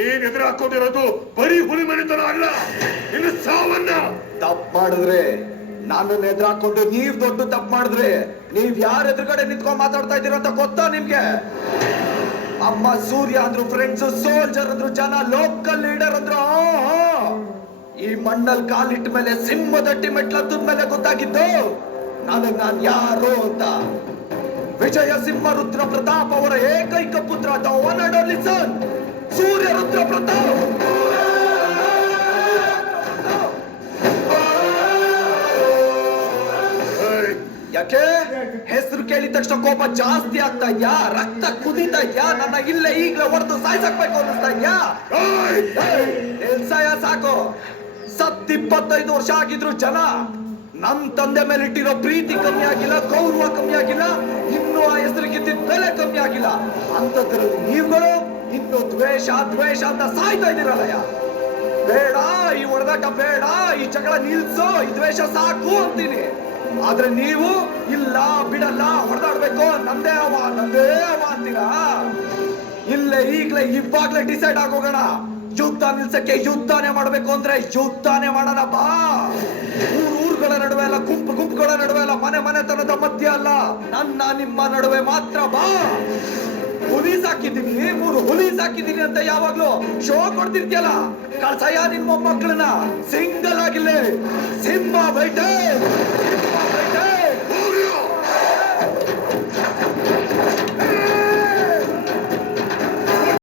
ಏನ್ ಎದುರು ಹಾಕೋದಿರೋದು ಬರೀ ಹುಲಿ ಮನೆತನ ಅಲ್ಲ, ಇನ್ನು ಸಾವನ್ನ. ತಪ್ಪು ಮಾಡಿದ್ರೆ ನನ್ನನ್ನು ಎದುರಾಕೊಂಡು ನೀವ್ ದೊಡ್ಡ ತಪ್ಪು ಮಾಡಿದ್ರೆ ನೀವ್ ಯಾರ ಎದುರುಗಡೆ ನಿಂತ್ಕೊಂಡ್ ಮಾತಾಡ್ತಾ ಇದ್ದೀರ ಅಂತ ಗೊತ್ತಾ ನಿಮ್ಗೆ? ಅಮ್ಮ ಸೂರ್ಯ ಅಂದ್ರು ಫ್ರೆಂಡ್ಸ್, ಸೋಲ್ಜರ್ ಅಂದ್ರು ಜನ, ಲೋಕಲ್ ಲೀಡರ್ ಅಂದ್ರು. ಈ ಮಣ್ಣಲ್ಲಿ ಕಾಲಿಟ್ಟ ಮೇಲೆ ಸಿಂಹದಟ್ಟಿ ಮೆಟ್ಲತ್ತದ ಮೇಲೆ ಗೊತ್ತಾಗಿದ್ದು ನಾನು ಯಾರು ಅಂತ. ವಿಜಯ ಸಿಂಹ ರುದ್ರ ಪ್ರತಾಪ್ ಅವರ ಏಕೈಕ ಪುತ್ರ ಒನ್ ಅಂಡ್ ಓನ್ಲಿ ಸನ್ ಸೂರ್ಯ ರುದ್ರ ಪ್ರತಾಪ್. ಯಾಕೆ ಹೆಸರು ಕೇಳಿದ ತಕ್ಷಣ ಕೋಪ ಜಾಸ್ತಿ ಆಗ್ತಾ ಇದ್ಯಾ? ರಕ್ತ ಕುದೀತಾ ಇದ್ಯಾ? ನನ್ನ ಇಲ್ಲೇ ಈಗಲೇ ಹೊಡೆದು ಸಾಯಿಸಕ್ಬೇಕು ಅನ್ನಿಸ್ತಾ ಇದ್ಯಾ? ಸಾಯ ಸಾಕು. 25 ವರ್ಷ ಆಗಿದ್ರು ಜನ ನಮ್ ತಂದೆ ಮೇಲೆ ಇಟ್ಟಿರೋ ಪ್ರೀತಿ ಕಮ್ಮಿ ಆಗಿಲ್ಲ, ಗೌರವ ಕಮ್ಮಿ ಆಗಿಲ್ಲ, ಇನ್ನು ಆ ಹೆಸರಿಗಿದ್ದ ಬೆಲೆ ಕಮ್ಮಿ ಆಗಿಲ್ಲ. ಅಂತದ್ರಲ್ಲಿ ನೀವುಗಳು ಇನ್ನು ದ್ವೇಷ ದ್ವೇಷ ಅಂತ ಸಾಯ್ತಾ ಇದ್ದೀರಲ್ಲಯ್ಯ. ಬೇಡ, ಈ ಹೊಡೆದಾಟ ಬೇಡ, ಈ ಜಗಳ ನಿಲ್ಸೋ, ಈ ದ್ವೇಷ ಸಾಕು ಅಂತೀನಿ. ಆದ್ರೆ ನೀವು ಇಲ್ಲ, ಬಿಡಲ್ಲ, ಹೊಡೆದಾಡ್ಬೇಕು, ನಂದೇ ಅವ ಅಂತೀರಾ? ಇಲ್ಲೇ ಈಗ್ಲೇ ಇವಾಗ್ಲೇ ಡಿಸೈಡ್ ಆಗೋಗೋಣ. ಯುದ್ಧ ನಿಲ್ಸಕ್ಕೆ ಯುದ್ಧನೇ ಮಾಡ್ಬೇಕು ಅಂದ್ರೆ ಯುದ್ಧನೇ ಮಾಡೋಣ ಬಾ. ಊರುಗಳ ನಡುವೆ ಅಲ್ಲ, ಗುಂಪುಗಳ ನಡುವೆ ಅಲ್ಲ, ಮನೆತನದ ಮಧ್ಯ ಅಲ್ಲ, ನನ್ನ ನಿಮ್ಮ ನಡುವೆ ಮಾತ್ರ ಬಾ. ಹುಲಿ ಸಾಕಿದ್ದೀನಿ, 3 ಹುಲಿ ಸಾಕಿದ್ದೀನಿ ಅಂತ ಯಾವಾಗ್ಲೂ ಶೋ ಕೊಡ್ತಿರ್ತೀಯಲ್ಲ, ಕಳ್ಸಯ್ಯ ನಿನ್ ಮೊಮ್ಮಕ್ಕಳನ್ನ. ಸಿಂಗಲ್ ಆಗಿಲ್ಲ, ಸಿಂಹ ಬೈಟೆ.